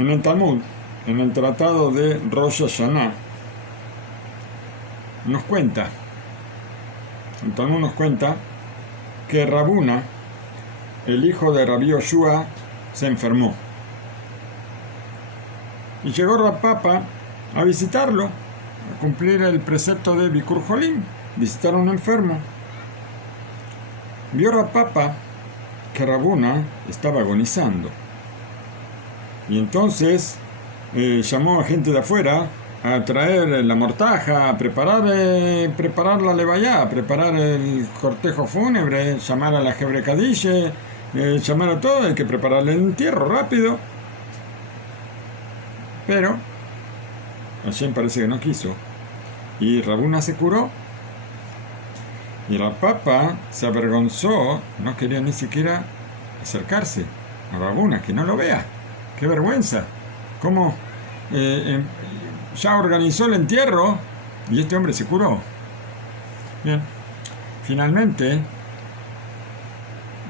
En el Talmud, en el tratado de Rosh Hashanah, nos cuenta, el Talmud nos cuenta que Rabuna, el hijo de Rabbi Yoshua, se enfermó. Y llegó Rav Papa a visitarlo, a cumplir el precepto de Bikur Jolim, visitar a un enfermo. Vio Rav Papa que Rabuna estaba agonizando. Y entonces llamó a gente de afuera a traer la mortaja, a preparar la levayá, a preparar el cortejo fúnebre, llamar a la Hebre Kadishe, llamar a todo, hay que preparar el entierro rápido. Pero Hashem parece que no quiso. Y Rabuna se curó. Y Rav Papa se avergonzó, no quería ni siquiera acercarse a Rabuna, que no lo vea. ¡Qué vergüenza! ¿Cómo ya organizó el entierro y este hombre se curó? Bien, finalmente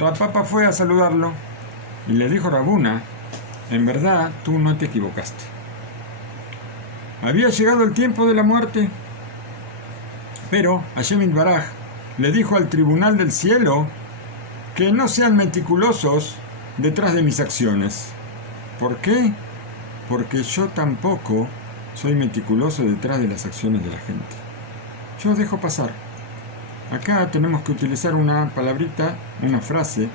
Rav Papa fue a saludarlo y le dijo a Rabuna: en verdad, tú no te equivocaste. Había llegado el tiempo de la muerte, pero Hashem Yitbaraj le dijo al tribunal del cielo que no sean meticulosos detrás de mis acciones. ¿Por qué? Porque yo tampoco soy meticuloso detrás de las acciones de la gente. Yo dejo pasar. Acá tenemos que utilizar una palabrita, una frase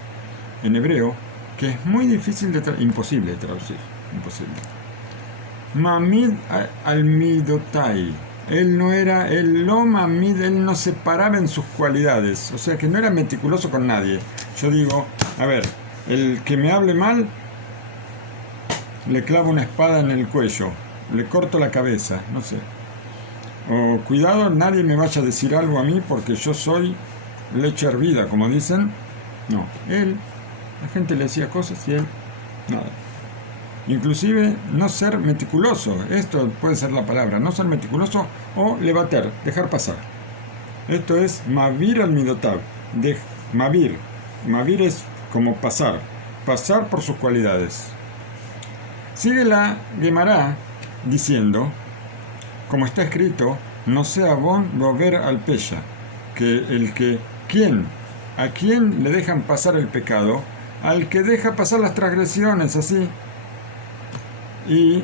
en hebreo que es muy difícil imposible de traducir. Imposible. Mamid al-midotai. Él no se paraba en sus cualidades. O sea que no era meticuloso con nadie. Yo digo, a ver, el que me hable mal, le clavo una espada en el cuello, le corto la cabeza, no sé. O cuidado, nadie me vaya a decir algo a mí porque yo soy leche hervida, como dicen. No, la gente le decía cosas y él, nada. Inclusive no ser meticuloso, esto puede ser la palabra, no ser meticuloso o levater, dejar pasar. Esto es Mavir al Midotav, Mavir es como pasar por sus cualidades. Sigue la Gemara diciendo, como está escrito, no sea bon volver al pesha, que a quién le dejan pasar el pecado, al que deja pasar las transgresiones, así. Y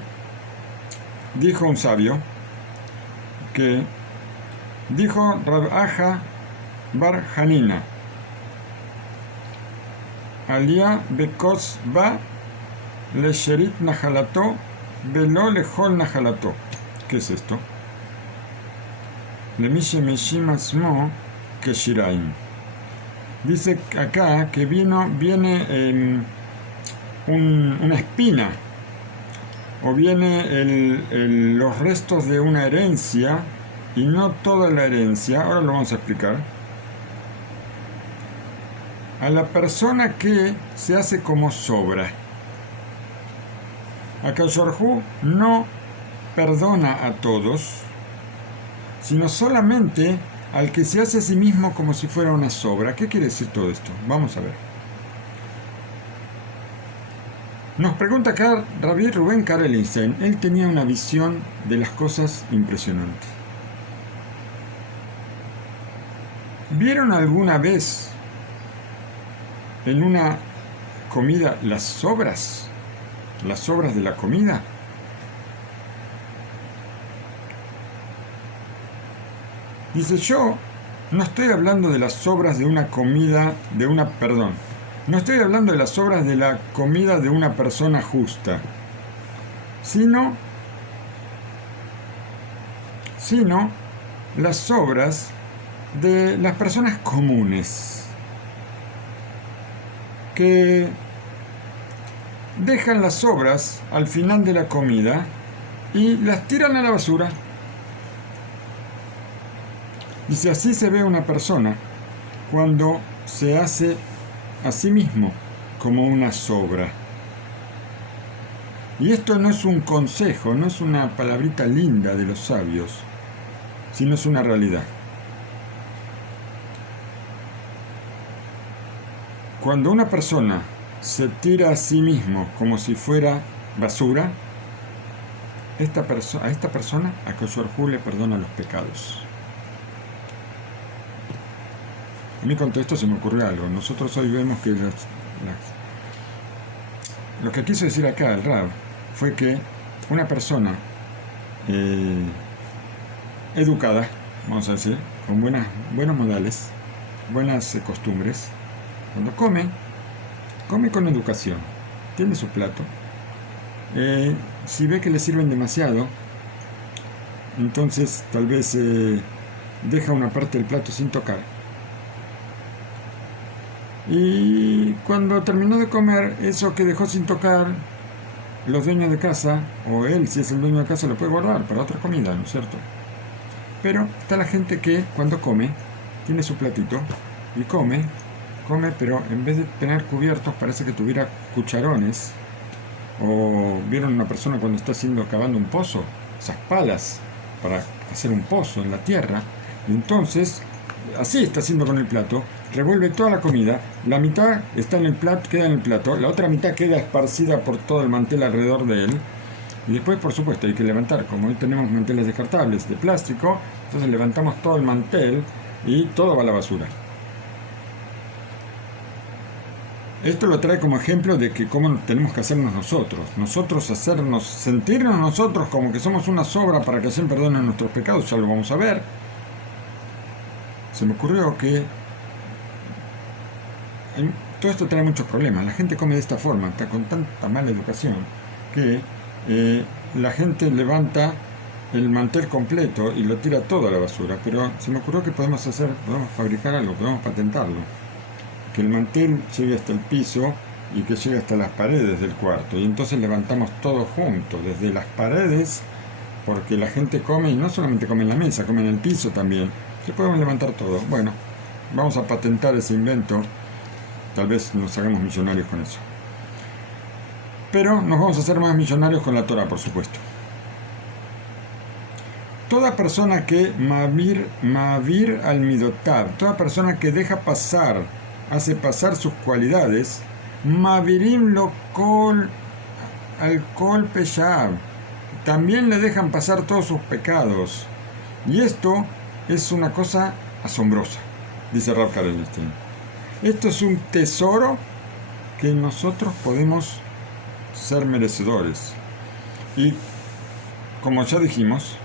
dijo un sabio dijo Rab Aja bar Hanina, Alia bekos ba le sherit nahalato velo lejol nahalato. ¿Qué es esto? Le mishe meshim asmo que shiraim. Dice acá que viene una espina, o viene los restos de una herencia, y no toda la herencia, ahora lo vamos a explicar, a la persona que se hace como sobra. Akadosh Baruj Hu no perdona a todos, sino solamente al que se hace a sí mismo como si fuera una sobra. ¿Qué quiere decir todo esto? Vamos a ver. Nos pregunta acá Rabbi Rubén Karelinstein. Él tenía una visión de las cosas impresionante. ¿Vieron alguna vez en una comida las sobras de la comida? Dice, yo no estoy hablando de las sobras de una comida, no estoy hablando de las sobras de la comida de una persona justa, sino las sobras de las personas comunes que dejan las sobras al final de la comida y las tiran a la basura. Dice, así se ve una persona cuando se hace a sí mismo como una sobra. Y esto no es un consejo, no es una palabrita linda de los sabios, sino es una realidad. Cuando una persona se tira a sí mismo como si fuera basura, a esta persona a Koshorhu le perdona los pecados. A mí con todo esto se me ocurrió algo. Nosotros hoy vemos que lo que quiso decir acá el Rab fue que una persona educada, vamos a decir, con buenos modales, buenas costumbres, cuando come con educación, tiene su plato. Si ve que le sirven demasiado, entonces tal vez deja una parte del plato sin tocar. Y cuando terminó de comer, eso que dejó sin tocar, los dueños de casa, o él, si es el dueño de casa, lo puede guardar para otra comida, ¿no es cierto? Pero está la gente que cuando come, tiene su platito y come, pero en vez de tener cubiertos, parece que tuviera cucharones. O vieron una persona cuando está cavando un pozo, esas palas para hacer un pozo en la tierra, y entonces así está haciendo con el plato, revuelve toda la comida, la mitad está en el plato, queda en el plato, la otra mitad queda esparcida por todo el mantel alrededor de él, y después por supuesto hay que levantar, como hoy tenemos manteles descartables de plástico, entonces levantamos todo el mantel y todo va a la basura. Esto lo trae como ejemplo de que cómo tenemos que hacernos sentirnos nosotros como que somos una sobra para que Hashem perdone nuestros pecados, ya lo vamos a ver. Se me ocurrió que todo esto trae muchos problemas. La gente come de esta forma, está con tanta mala educación, que la gente levanta el mantel completo y lo tira todo a la basura. Pero se me ocurrió que podemos fabricar algo, podemos patentarlo. Que el mantel llegue hasta el piso y que llegue hasta las paredes del cuarto. Y entonces levantamos todo junto, desde las paredes, porque la gente come, y no solamente come en la mesa, come en el piso también. Que podemos levantar todo. Bueno, vamos a patentar ese invento. Tal vez nos hagamos millonarios con eso. Pero nos vamos a hacer más millonarios con la Torah, por supuesto. Toda persona que ma'avir al midotav, toda persona que hace pasar sus cualidades, ma'avirim lo kol al kol peshav, también le dejan pasar todos sus pecados. Y esto es una cosa asombrosa, dice Rav Karenstein. Esto es un tesoro que nosotros podemos ser merecedores. Y como ya dijimos,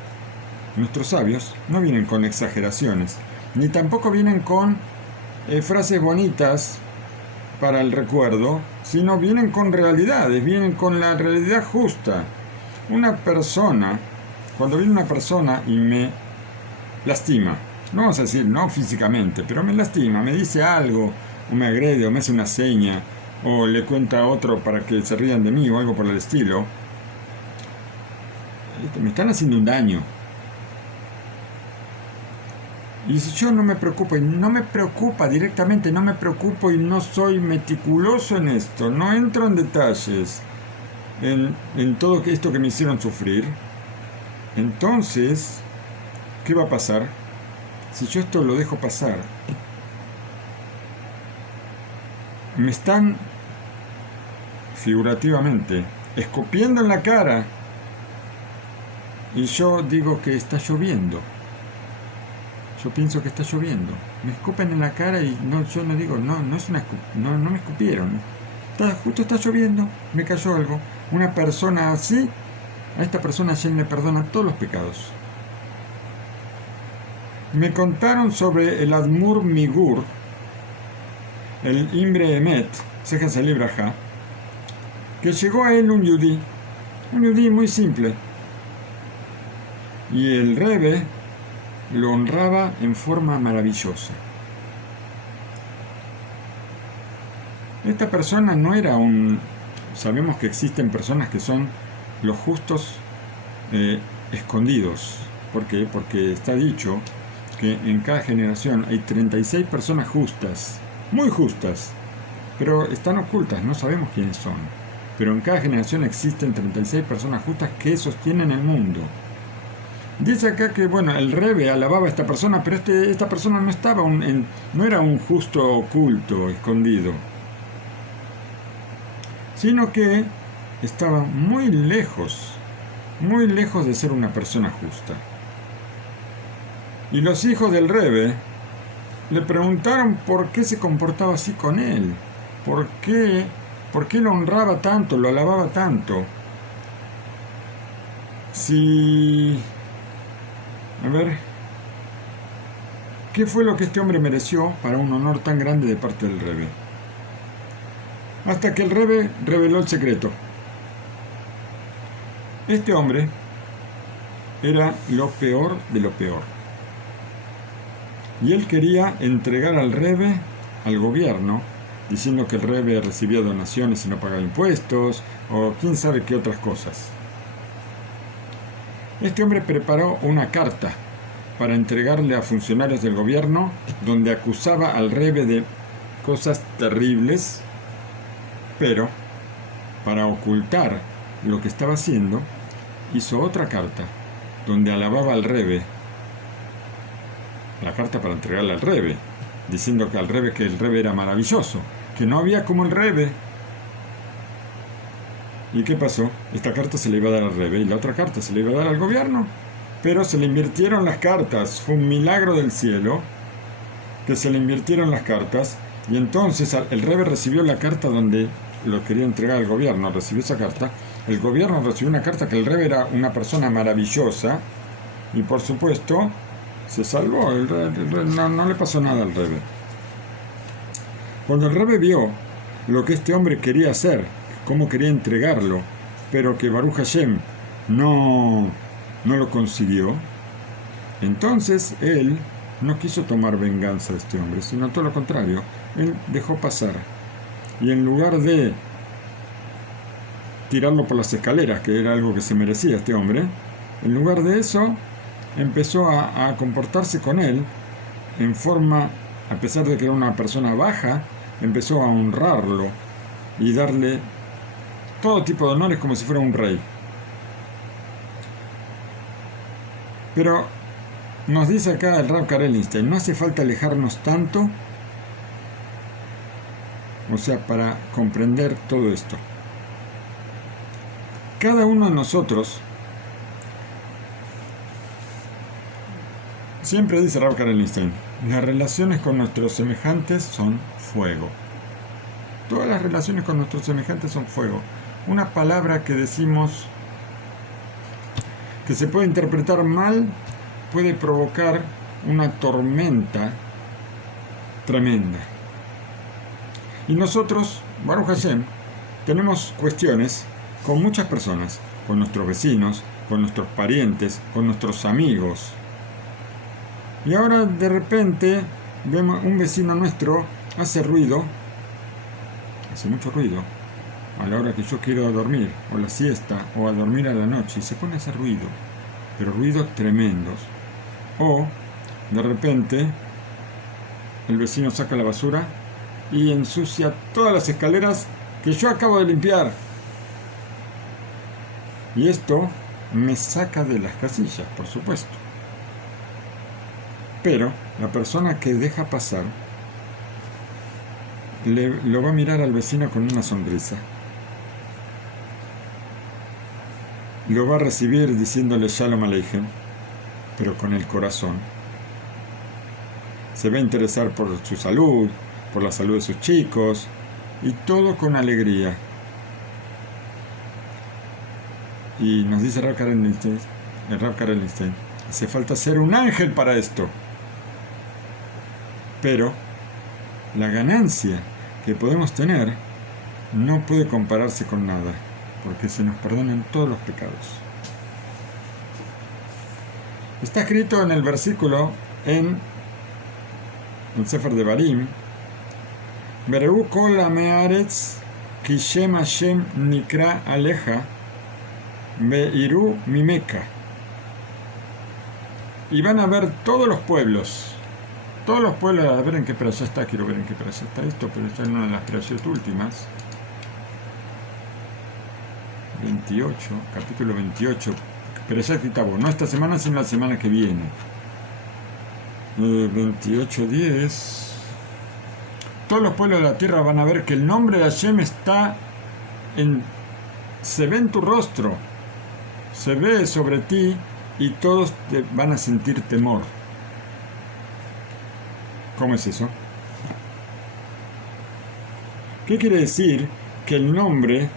nuestros sabios no vienen con exageraciones, ni tampoco vienen con frases bonitas para el recuerdo, sino vienen con realidades, vienen con la realidad justa. Cuando viene una persona y me lastima, no vamos a decir no físicamente, pero me lastima, me dice algo, o me agrede, o me hace una seña, o le cuenta a otro para que se rían de mí, o algo por el estilo, me están haciendo un daño. Y si yo no me preocupo, y no me preocupa directamente, no me preocupo y no soy meticuloso en esto, no entro en detalles en todo esto que me hicieron sufrir, entonces, ¿qué va a pasar? Si yo esto lo dejo pasar, me están figurativamente escupiendo en la cara y yo digo que está lloviendo. Yo pienso que está lloviendo. Me escupen en la cara y yo no digo, no me escupieron. Justo está lloviendo, me cayó algo. Una persona así, a esta persona Hashem le perdona todos los pecados. Me contaron sobre el Admur Migur, el Imre Emet, Sejas el Ibrahá, que llegó a él un yudí muy simple. Y el Rebbe lo honraba en forma maravillosa. Esta persona no era sabemos que existen personas que son los justos escondidos. ¿Por qué? Porque está dicho que en cada generación hay 36 personas justas, muy justas, pero están ocultas, no sabemos quiénes son. Pero en cada generación existen 36 personas justas que sostienen el mundo. Dice acá que, el Rebbe alababa a esta persona, pero esta persona no era un justo oculto, escondido, sino que estaba muy lejos de ser una persona justa. Y los hijos del Rebbe le preguntaron por qué se comportaba así con él, por qué lo honraba tanto, lo alababa tanto. A ver, ¿qué fue lo que este hombre mereció para un honor tan grande de parte del Rebbe? Hasta que el Rebbe reveló el secreto. Este hombre era lo peor de lo peor. Y él quería entregar al Rebbe, al gobierno, diciendo que el Rebbe recibía donaciones y no pagaba impuestos, o quién sabe qué otras cosas. Este hombre preparó una carta para entregarle a funcionarios del gobierno donde acusaba al Rebbe de cosas terribles, pero para ocultar lo que estaba haciendo, hizo otra carta donde alababa al Rebbe. La carta para entregarle al Rebbe, diciendo que el Rebbe era maravilloso, que no había como el Rebbe. ¿Y qué pasó? Esta carta se le iba a dar al Rebbe y la otra carta se le iba a dar al gobierno. Pero se le invirtieron las cartas. Fue un milagro del cielo que se le invirtieron las cartas. Y entonces el Rebbe recibió la carta donde lo quería entregar al gobierno. Recibió esa carta. El gobierno recibió una carta que el Rebbe era una persona maravillosa. Y por supuesto, se salvó. No le pasó nada al Rebbe. Cuando el Rebbe vio lo que este hombre quería hacer, cómo quería entregarlo, pero que Baruch Hashem no lo consiguió, entonces él no quiso tomar venganza de este hombre, sino todo lo contrario, él dejó pasar. Y en lugar de tirarlo por las escaleras, que era algo que se merecía este hombre, en lugar de eso, empezó a comportarse con él en forma, a pesar de que era una persona baja, empezó a honrarlo y darle todo tipo de honores como si fuera un rey. Pero nos dice acá el Rav Karelstein, no hace falta alejarnos tanto, o sea, para comprender todo esto. Cada uno de nosotros, siempre dice Rav Karelstein, las relaciones con nuestros semejantes son fuego. Todas las relaciones con nuestros semejantes son fuego. Una palabra que decimos que se puede interpretar mal puede provocar una tormenta tremenda. Y nosotros, Baruch Hashem, tenemos cuestiones con muchas personas, con nuestros vecinos, con nuestros parientes, con nuestros amigos. Y ahora de repente vemos un vecino nuestro hace ruido, hace mucho ruido, a la hora que yo quiero dormir, o la siesta, o a dormir a la noche, y se pone a hacer ruido, pero ruidos tremendos. O, de repente, el vecino saca la basura y ensucia todas las escaleras que yo acabo de limpiar. Y esto me saca de las casillas, por supuesto. Pero la persona que deja pasar lo va a mirar al vecino con una sonrisa. Lo va a recibir diciéndole Shalom Aleichem, pero con el corazón. Se va a interesar por su salud, por la salud de sus chicos, y todo con alegría. Y nos dice el Rav Karelstein, hace falta ser un ángel para esto. Pero la ganancia que podemos tener no puede compararse con nada, porque se nos perdonan todos los pecados. Está escrito en el versículo en el Sefer de Barim, Bereu kol haaretz ki shem Hashem nikra aleja veiru mimeka. Y van a ver todos los pueblos, a ver en qué perashá está, quiero ver en qué perashá está esto, pero está en una de las perashot últimas, 28, capítulo 28, perashá Kitabo, no esta semana, sino la semana que viene. 28:10. Todos los pueblos de la tierra van a ver que el nombre de Hashem está en se ve en tu rostro, se ve sobre ti y todos te van a sentir temor. ¿Cómo es eso? ¿Qué quiere decir? Que el nombre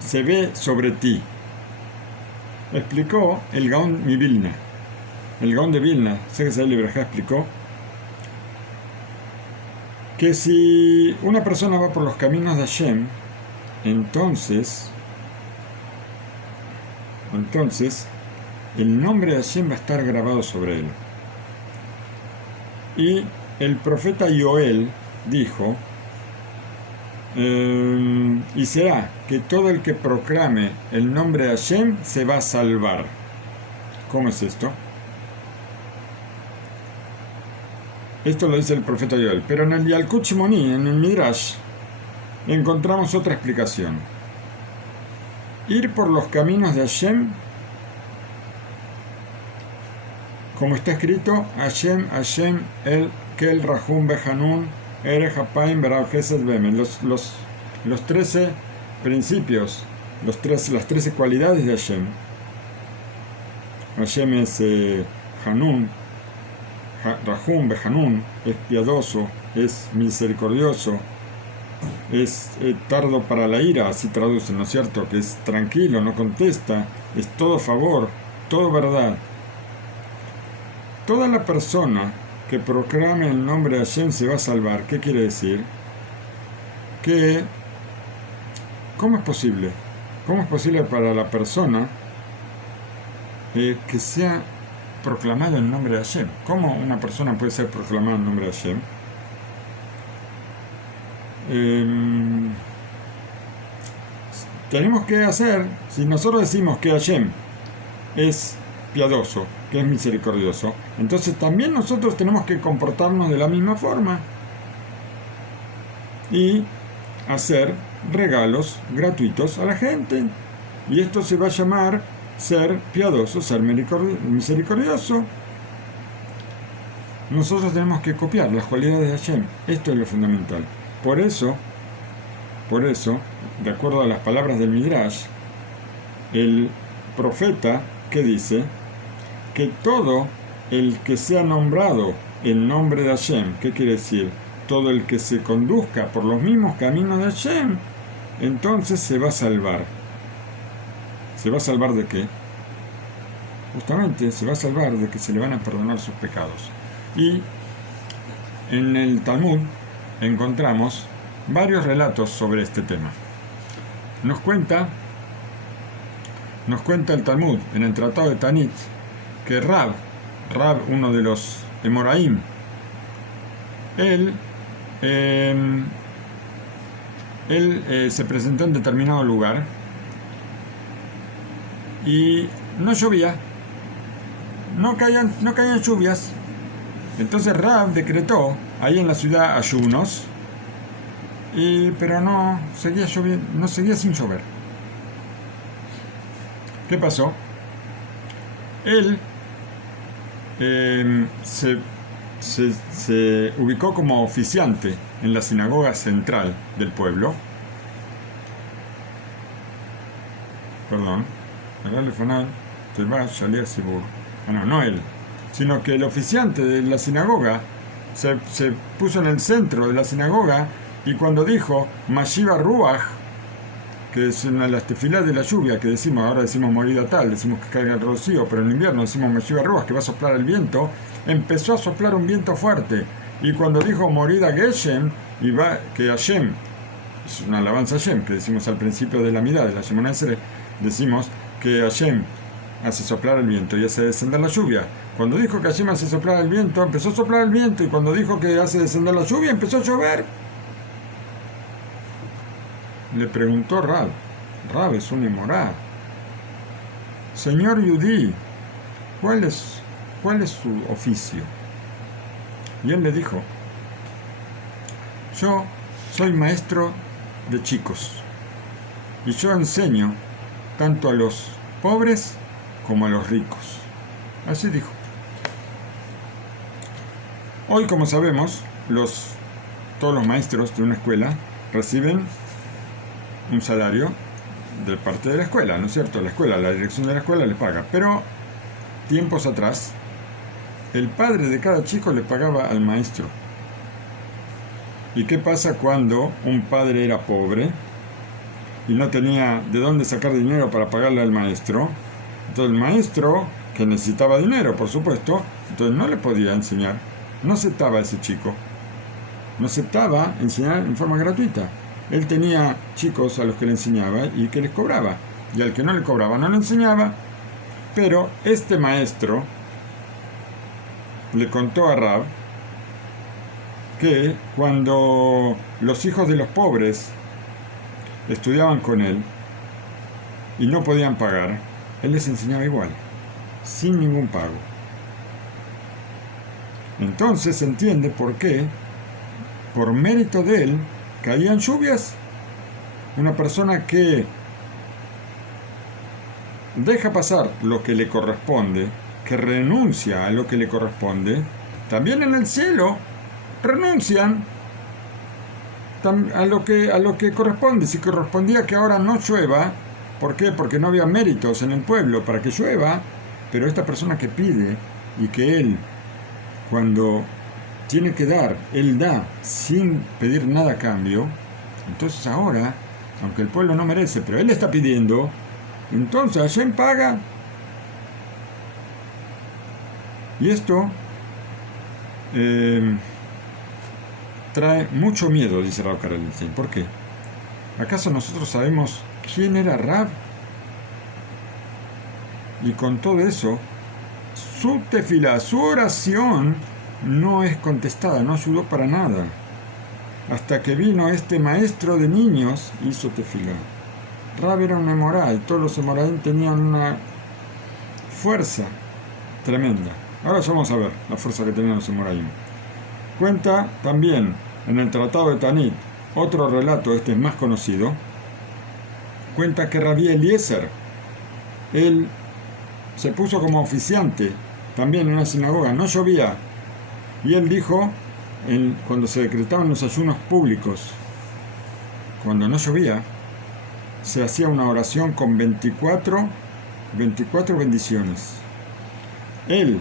se ve sobre ti. Explicó el Gaón de Vilna. El Gaón de Vilna, Sefer Librajá, explicó que si una persona va por los caminos de Hashem, entonces el nombre de Hashem va a estar grabado sobre él. Y el profeta Yoel dijo, y será que todo el que proclame el nombre de Hashem se va a salvar. ¿Cómo es esto? Esto lo dice el profeta Yoel. Pero en el Yalkut Shimoni, en el Midrash, encontramos otra explicación. Ir por los caminos de Hashem, como está escrito, Hashem, Hashem, El Kel Rahum Behanun, Ere Hapaim Berav Gesed Bemen. Los 13 principios, las 13 cualidades de Hashem. Hashem es Hanun, Rahum Behanun, es piadoso, es misericordioso, es tardo para la ira, así traducen, ¿no es cierto? Que es tranquilo, no contesta, es todo favor, todo verdad. Toda la persona que proclame el nombre de Hashem se va a salvar. ¿Qué quiere decir? Que, ¿cómo es posible? ¿Cómo es posible para la persona que sea proclamado el nombre de Hashem? ¿Cómo una persona puede ser proclamada el nombre de Hashem? Tenemos que hacer, si nosotros decimos que Hashem es piadoso, que es misericordioso, entonces también nosotros tenemos que comportarnos de la misma forma y hacer regalos gratuitos a la gente, y esto se va a llamar ser piadoso, ser misericordioso. Nosotros tenemos que copiar las cualidades de Hashem. Esto es lo fundamental. Por eso, de acuerdo a las palabras del Midrash, el profeta que dice que todo el que sea nombrado el nombre de Hashem, ¿qué quiere decir? Todo el que se conduzca por los mismos caminos de Hashem, entonces se va a salvar. ¿Se va a salvar de qué? Justamente se va a salvar de que se le van a perdonar sus pecados. Y en el Talmud encontramos varios relatos sobre este tema. Nos cuenta el Talmud en el Tratado de Tanit que Rab, uno de los Emoraim, él se presentó en determinado lugar y no llovía, no caían lluvias. Entonces Rab decretó ahí en la ciudad ayunos, pero no seguía lloviendo, no seguía sin llover. ¿Qué pasó? Él se ubicó como oficiante en la sinagoga central del pueblo. Perdón, no él, sino que el oficiante de la sinagoga se puso en el centro de la sinagoga, y cuando dijo Mashiva Ruach, que es una de las tefilás de la lluvia, que decimos, ahora decimos morida tal, decimos que caiga el rocío, pero en invierno decimos Mashiva Ruach, que va a soplar el viento, empezó a soplar un viento fuerte, y cuando dijo morida Geshem, que Hashem, es una alabanza a Hashem, que decimos al principio de la mitad de la Shemona Esrei, decimos que Hashem hace soplar el viento y hace descender la lluvia. Cuando dijo que Hashem hace soplar el viento, empezó a soplar el viento, y cuando dijo que hace descender la lluvia, empezó a llover. Le preguntó Rab es un emorá, señor Yudí, ¿cuál es su oficio? Y él le dijo, yo soy maestro de chicos, y yo enseño tanto a los pobres como a los ricos. Así dijo. Hoy, como sabemos, todos los maestros de una escuela reciben un salario de parte de la escuela, ¿no es cierto? La escuela, la dirección de la escuela le paga. Pero tiempos atrás, el padre de cada chico le pagaba al maestro. ¿Y qué pasa cuando un padre era pobre y no tenía de dónde sacar dinero para pagarle al maestro? Entonces el maestro, que necesitaba dinero, por supuesto, entonces no le podía enseñar. No aceptaba a ese chico. No aceptaba enseñar en forma gratuita. Él tenía chicos a los que le enseñaba y que les cobraba. Y al que no le cobraba no le enseñaba. Pero este maestro le contó a Rab que cuando los hijos de los pobres estudiaban con él y no podían pagar, él les enseñaba igual, sin ningún pago. Entonces se entiende por qué, por mérito de él, caían lluvias. Una persona que deja pasar lo que le corresponde, que renuncia a lo que le corresponde, también en el cielo renuncian a lo que corresponde. Si correspondía que ahora no llueva, ¿por qué? Porque no había méritos en el pueblo para que llueva, pero esta persona que pide y que él, cuando tiene que dar, él da sin pedir nada a cambio, entonces ahora, aunque el pueblo no merece, pero él está pidiendo, entonces Hashem paga. Y esto trae mucho miedo, dice Rab Karelitzein. ¿Por qué? ¿Acaso nosotros sabemos quién era Rab? Y con todo eso, su tefilá, su oración, no es contestada, no ayudó para nada. Hasta que vino este maestro de niños, hizo tefilá. Rab era un emorá y todos los emoraim tenían una fuerza tremenda. Ahora vamos a ver la fuerza que tenían los emoraim. Cuenta también en el Tratado de Tanit, otro relato, este es más conocido, cuenta que Rabbi Eliezer, él se puso como oficiante también en una sinagoga, no llovía, y él dijo, cuando se decretaban los ayunos públicos, cuando no llovía, se hacía una oración con 24 bendiciones. Él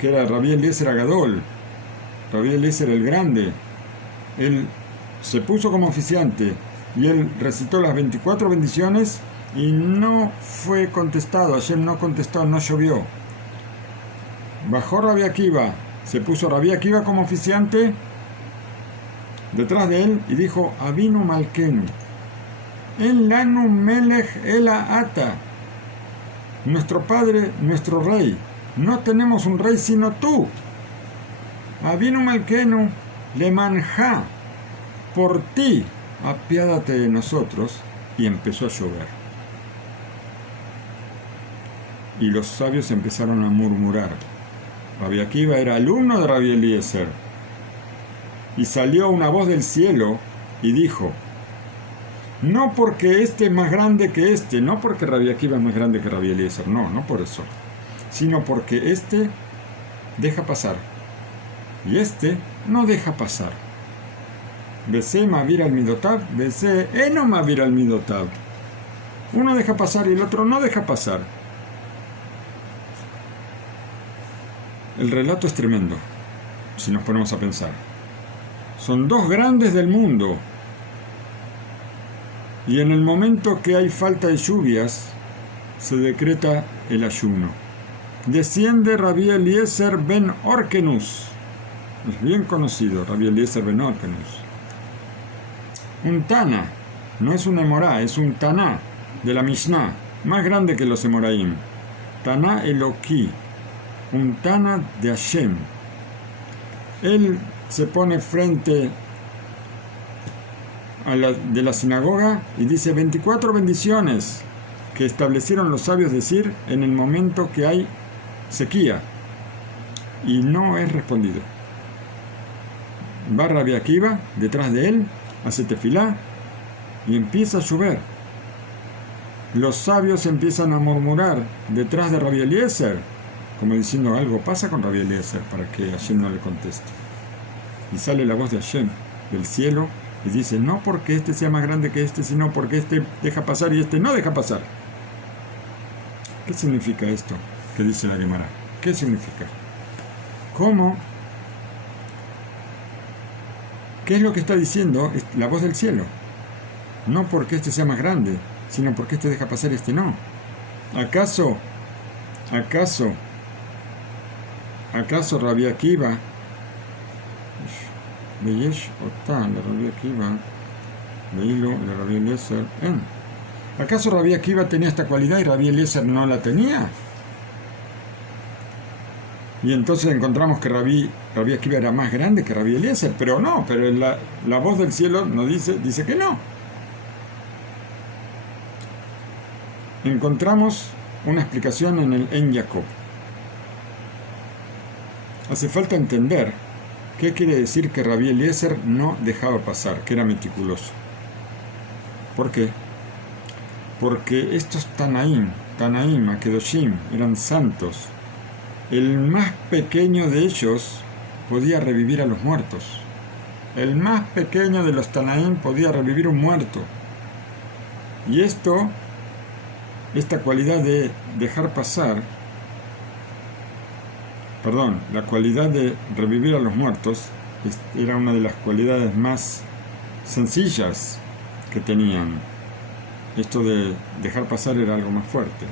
que era Rabbi Eliezer Agadol, Rabbi Eliezer el Grande, él se puso como oficiante y él recitó las 24 bendiciones y no fue contestado. Hashem no contestó, no llovió. Bajó Rabbi Akiva, se puso Rabbi Akiva como oficiante detrás de él y dijo: Avinu Malkenu, En lanu melech ela ata, nuestro padre, nuestro rey. No tenemos un rey sino tú. Avinu Malkenu le manja, por ti, apiádate de nosotros. Y empezó a llover. Y los sabios empezaron a murmurar. Rabbi Akiva era alumno de Rabbi Eliezer. Y salió una voz del cielo y dijo: no porque este es más grande que este, no porque Rabbi Akiva es más grande que Rabbi Eliezer, no por eso, sino porque este deja pasar y este no deja pasar. Besé Mavir al Midotav, besé Eno Mavir al Midotav. Uno deja pasar y el otro no deja pasar. El relato es tremendo, si nos ponemos a pensar. Son dos grandes del mundo. Y en el momento que hay falta de lluvias, se decreta el ayuno. Desciende Rabbi Eliezer ben Orkenus. Es bien conocido, Rabbi Eliezer ben Orkenus. Un Tana, no es un Emorá, es un Taná de la Mishnah, más grande que los Emoraim. Taná Eloquí, un Tana de Hashem. Él se pone frente de la sinagoga y dice 24 bendiciones que establecieron los sabios decir en el momento que hay sequía, y no es respondido. Va Rabbi Akiva detrás de él, hace tefilá y empieza a llover. Los sabios empiezan a murmurar detrás de Rabbi Eliezer, como diciendo: algo pasa con Rabbi Eliezer para que Hashem no le conteste. Y sale la voz de Hashem del cielo Y dice, no porque este sea más grande que este, sino porque este deja pasar y este no deja pasar. ¿Qué significa esto que dice la Gemara? ¿Qué significa? ¿Cómo? ¿Qué es lo que está diciendo la voz del cielo? No porque este sea más grande, sino porque este deja pasar y este no. ¿Acaso Rabbi Akiva, Beyesh Otan, de Rabbi Akiva, Beilo, de Rabbi Eliezer, ¿acaso Rabbi Akiva tenía esta cualidad y Rabbi Eliezer no la tenía? Y entonces encontramos que Rabbi Akiva era más grande que Rabbi Eliezer, pero no, pero la voz del cielo nos dice que no. Encontramos una explicación en el En Jacob. Hace falta entender qué quiere decir que Rabbi Eliezer no dejaba pasar, que era meticuloso. ¿Por qué? Porque estos Tanaim, Akedoshim, eran santos. El más pequeño de ellos podía revivir a los muertos. El más pequeño de los Tanaim podía revivir un muerto. Y esta cualidad de dejar pasar, la cualidad de revivir a los muertos era una de las cualidades más sencillas que tenían. Esto de dejar pasar era algo más fuerte.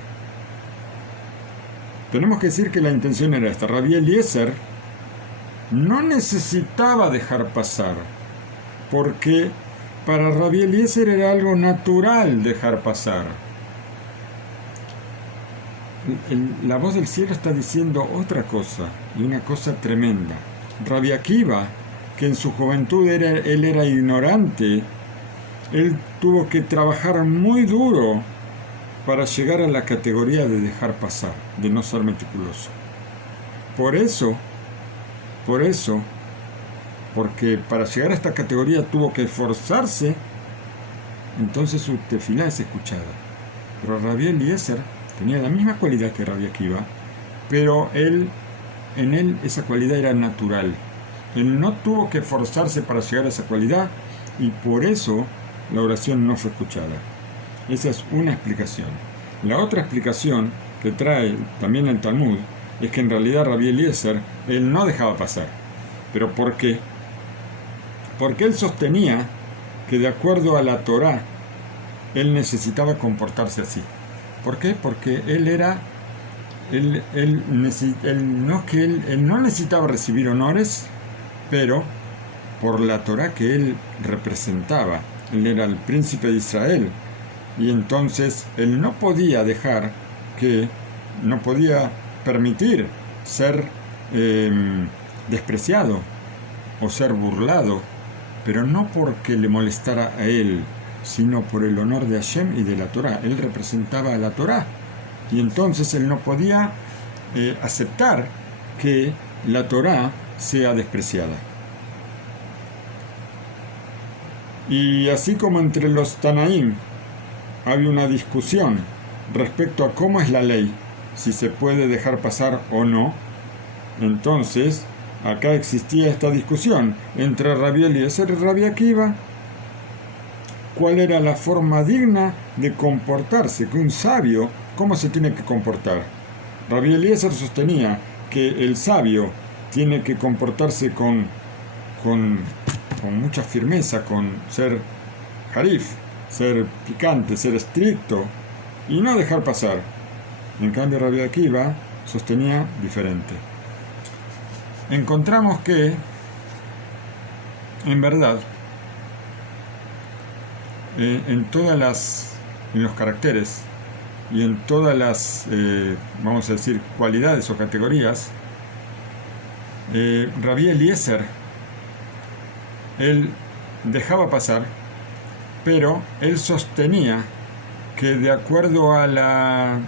Tenemos que decir que la intención era esta. Rabbi Eliezer no necesitaba dejar pasar, porque para Rabbi Eliezer era algo natural dejar pasar. La voz del cielo está diciendo otra cosa, y una cosa tremenda. Rabbi Akiva, que en su juventud él era ignorante, él tuvo que trabajar muy duro para llegar a la categoría de dejar pasar, de no ser meticuloso. Por eso, porque para llegar a esta categoría tuvo que esforzarse, entonces su tefilá es escuchada. Pero Rabbi Eliezer tenía la misma cualidad que Rabbi Akiva, pero en él esa cualidad era natural. Él no tuvo que esforzarse para llegar a esa cualidad, y por eso la oración no fue escuchada. Esa es una explicación. La otra explicación que trae también el Talmud es que en realidad Rabbi Eliezer, él no dejaba pasar. ¿Pero por qué? Porque él sostenía que de acuerdo a la Torá, él necesitaba comportarse así. ¿Por qué? Porque él no necesitaba recibir honores, pero por la Torá que él representaba, él era el príncipe de Israel, y entonces él no podía permitir ser despreciado o ser burlado, pero no porque le molestara a él, sino por el honor de Hashem y de la Torá. Él representaba a la Torá, y entonces él no podía aceptar que la Torá sea despreciada. Y así como entre los Tanaim había una discusión respecto a cómo es la ley, si se puede dejar pasar o no, entonces acá existía esta discusión entre Rabbi Eliezer y Rabbi Akiva. ¿Cuál era la forma digna de comportarse? Que un sabio, ¿cómo se tiene que comportar? Rabbi Eliezer sostenía que el sabio tiene que comportarse con mucha firmeza, con ser harif, ser picante, ser estricto y no dejar pasar. En cambio, Rabbi Akiva sostenía diferente. Encontramos que, en verdad, en los caracteres y en todas las, vamos a decir, cualidades o categorías, Rabbi Eliezer, él dejaba pasar, pero él sostenía que de acuerdo a la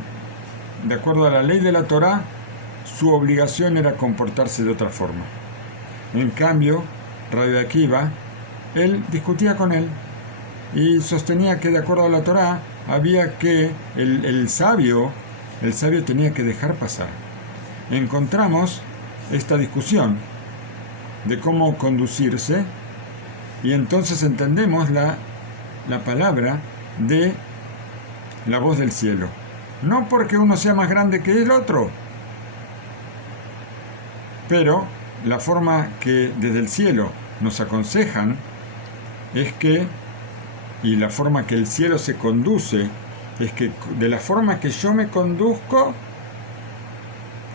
ley de la Torá, su obligación era comportarse de otra forma. En cambio, Rabbi Akiva, él discutía con él y sostenía que de acuerdo a la Torá había que el sabio tenía que dejar pasar. Encontramos esta discusión de cómo conducirse Y entonces entendemos la palabra de la voz del cielo. No porque uno sea más grande que el otro, pero la forma que desde el cielo nos aconsejan es que, y la forma que el cielo se conduce, es que de la forma que yo me conduzco,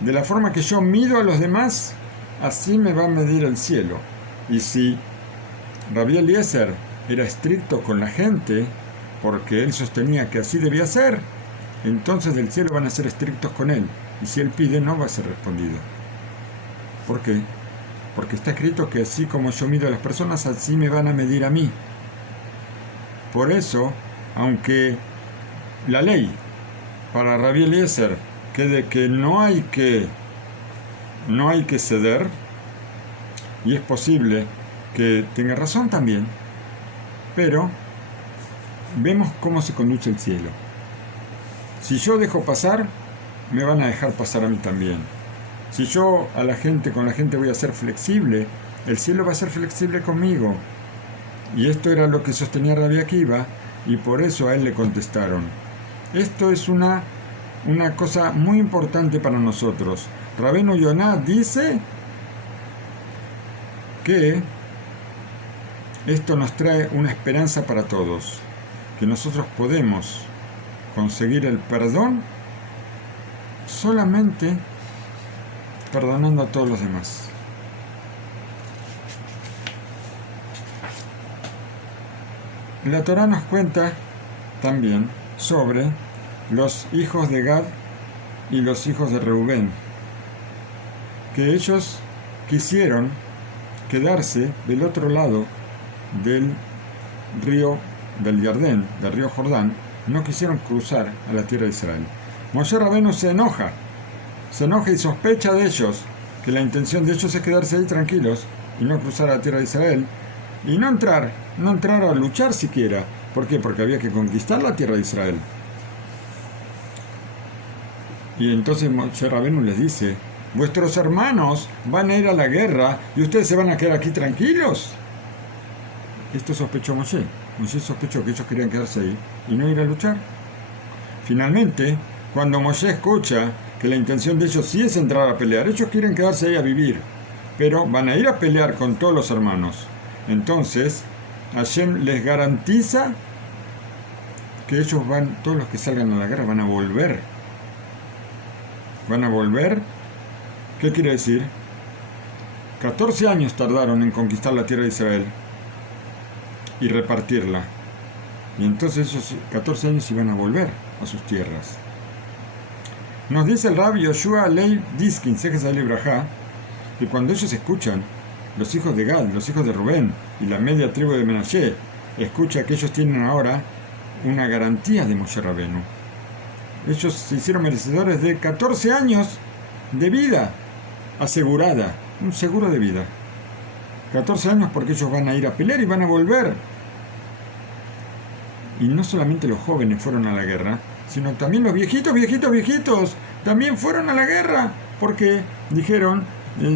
de la forma que yo mido a los demás, así me va a medir el cielo. Y si Rabbi Eliezer era estricto con la gente, porque él sostenía que así debía ser, entonces del cielo van a ser estrictos con él. Y si él pide, no va a ser respondido. ¿Por qué? Porque está escrito que así como yo mido a las personas, así me van a medir a mí. Por eso, aunque la ley para Rabbi Eliezer quede que no hay que ceder, y es posible que tenga razón también, pero vemos cómo se conduce el cielo. Si yo dejo pasar, me van a dejar pasar a mí también. Si yo con la gente voy a ser flexible, el cielo va a ser flexible conmigo. Y esto era lo que sostenía Rabbi Akiva, y por eso a él le contestaron. Esto es una cosa muy importante para nosotros. Rabenu Yonah dice que esto nos trae una esperanza para todos, que nosotros podemos conseguir el perdón solamente perdonando a todos los demás. La Torá nos cuenta también sobre los hijos de Gad y los hijos de Reubén, que ellos quisieron quedarse del otro lado del río del Jardín, del río Jordán, no quisieron cruzar a la tierra de Israel. Moshe Rabenu se enoja y sospecha de ellos, que la intención de ellos es quedarse ahí tranquilos y no cruzar a la tierra de Israel, y no entrar a luchar siquiera. ¿Por qué? Porque había que conquistar la tierra de Israel. Y entonces Moshe Rabenu les dice: vuestros hermanos van a ir a la guerra y ustedes se van a quedar aquí tranquilos. Esto sospechó Moshe. Moshe sospechó que ellos querían quedarse ahí y no ir a luchar. Finalmente, cuando Moshe escucha que la intención de ellos sí es entrar a pelear, ellos quieren quedarse ahí a vivir, pero van a ir a pelear con todos los hermanos. Entonces, Hashem les garantiza que ellos todos los que salgan a la guerra van a volver. Van a volver. ¿Qué quiere decir? 14 años tardaron en conquistar la tierra de Israel y repartirla. Y entonces esos 14 años iban a volver a sus tierras. Nos dice el Rabbi Yoshua Leib Diskin, Sejes Alibrajá, que cuando ellos escuchan, los hijos de Gad, los hijos de Rubén y la media tribu de Menashe, escucha que ellos tienen ahora una garantía de Moshe Rabenu. Ellos se hicieron merecedores de 14 años de vida asegurada, un seguro de vida. 14 años porque ellos van a ir a pelear y van a volver. Y no solamente los jóvenes fueron a la guerra, sino también los viejitos, también fueron a la guerra, porque dijeron,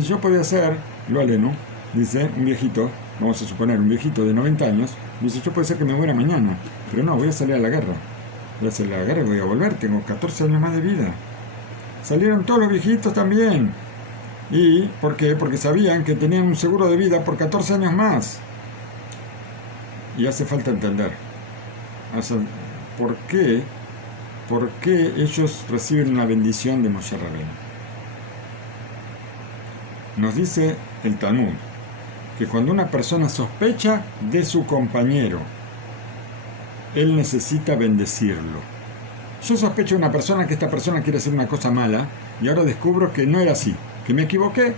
yo podía ser, lo aleno, dice un viejito, vamos a suponer un viejito de 90 años, dice, yo puede ser que me muera mañana, pero no, voy a salir a la guerra. Voy a salir a la guerra y voy a volver, tengo 14 años más de vida. Salieron todos los viejitos también. ¿Y por qué? Porque sabían que tenían un seguro de vida por 14 años más. Y hace falta entender ¿por qué ellos reciben una bendición de Moshe Rabenu? Nos dice el Talmud que cuando una persona sospecha de su compañero, él necesita bendecirlo. Yo sospecho de una persona que esta persona quiere hacer una cosa mala y ahora descubro que no era así, que me equivoqué.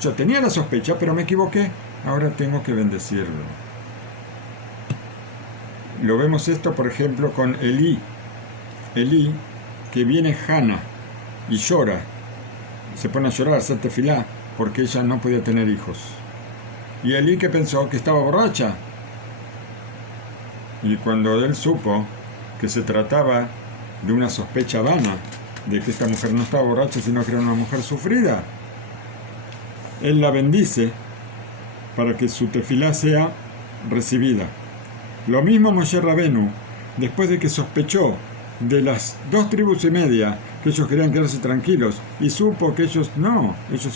Yo tenía la sospecha, pero me equivoqué. Ahora tengo que bendecirlo. Lo vemos esto, por ejemplo, con Elí. Elí, que viene Hannah y llora. Se pone a llorar, a hacer tefilá, porque ella no podía tener hijos. Y Elí, que pensó que estaba borracha. Y cuando él supo que se trataba de una sospecha vana, de que esta mujer no estaba borracha, sino que era una mujer sufrida, él la bendice para que su tefilá sea recibida. Lo mismo Moshe Rabenu, después de que sospechó de las 2,5 tribus que ellos querían quedarse tranquilos y supo que ellos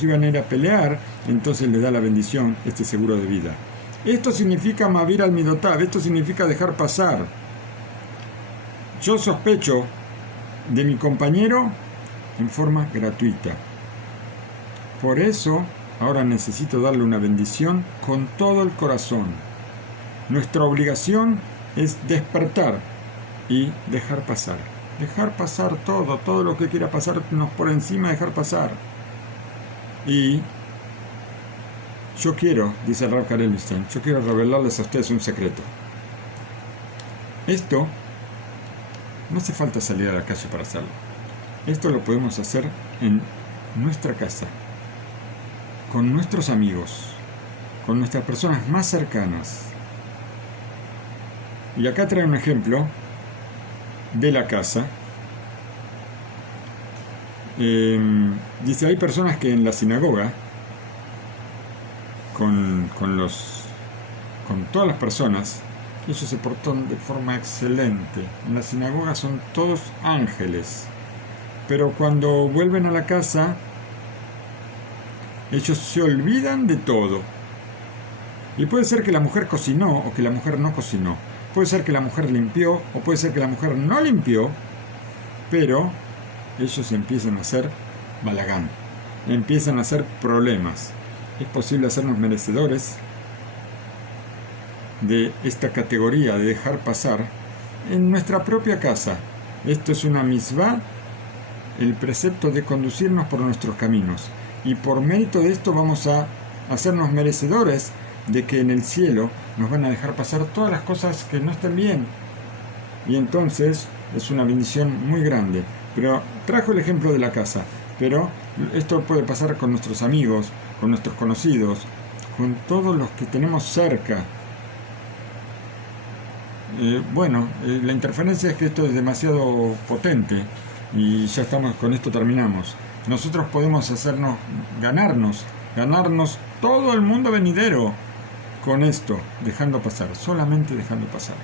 iban a ir a pelear, entonces le da la bendición, este seguro de vida. Esto significa Mavir al Midotav, esto significa dejar pasar. Yo sospecho de mi compañero en forma gratuita. Por eso, ahora necesito darle una bendición con todo el corazón. Nuestra obligación es despertar y dejar pasar. Dejar pasar todo lo que quiera pasarnos por encima, dejar pasar. Y yo quiero, dice el Rav Karelstein, yo quiero revelarles a ustedes un secreto. Esto, no hace falta salir a la calle para hacerlo. Esto lo podemos hacer en nuestra casa, con nuestros amigos, con nuestras personas más cercanas. Y acá trae un ejemplo de la casa. Dice, hay personas que en la sinagoga, con todas las personas, ellos se portan de forma excelente. En la sinagoga son todos ángeles. Pero cuando vuelven a la casa, ellos se olvidan de todo. Y puede ser que la mujer cocinó o que la mujer no cocinó. Puede ser que la mujer limpió o puede ser que la mujer no limpió. Pero ellos empiezan a hacer balagán. Empiezan a hacer problemas. Es posible hacernos merecedores de esta categoría de dejar pasar en nuestra propia casa. Esto es una misvá, el precepto de conducirnos por nuestros caminos. Y por mérito de esto vamos a hacernos merecedores de que en el cielo nos van a dejar pasar todas las cosas que no estén bien. Y entonces es una bendición muy grande. Pero trajo el ejemplo de la casa. Pero esto puede pasar con nuestros amigos, con nuestros conocidos, con todos los que tenemos cerca. La interferencia es que esto es demasiado potente y ya estamos, con esto terminamos. Nosotros podemos ganarnos todo el mundo venidero con esto, solamente dejando pasar.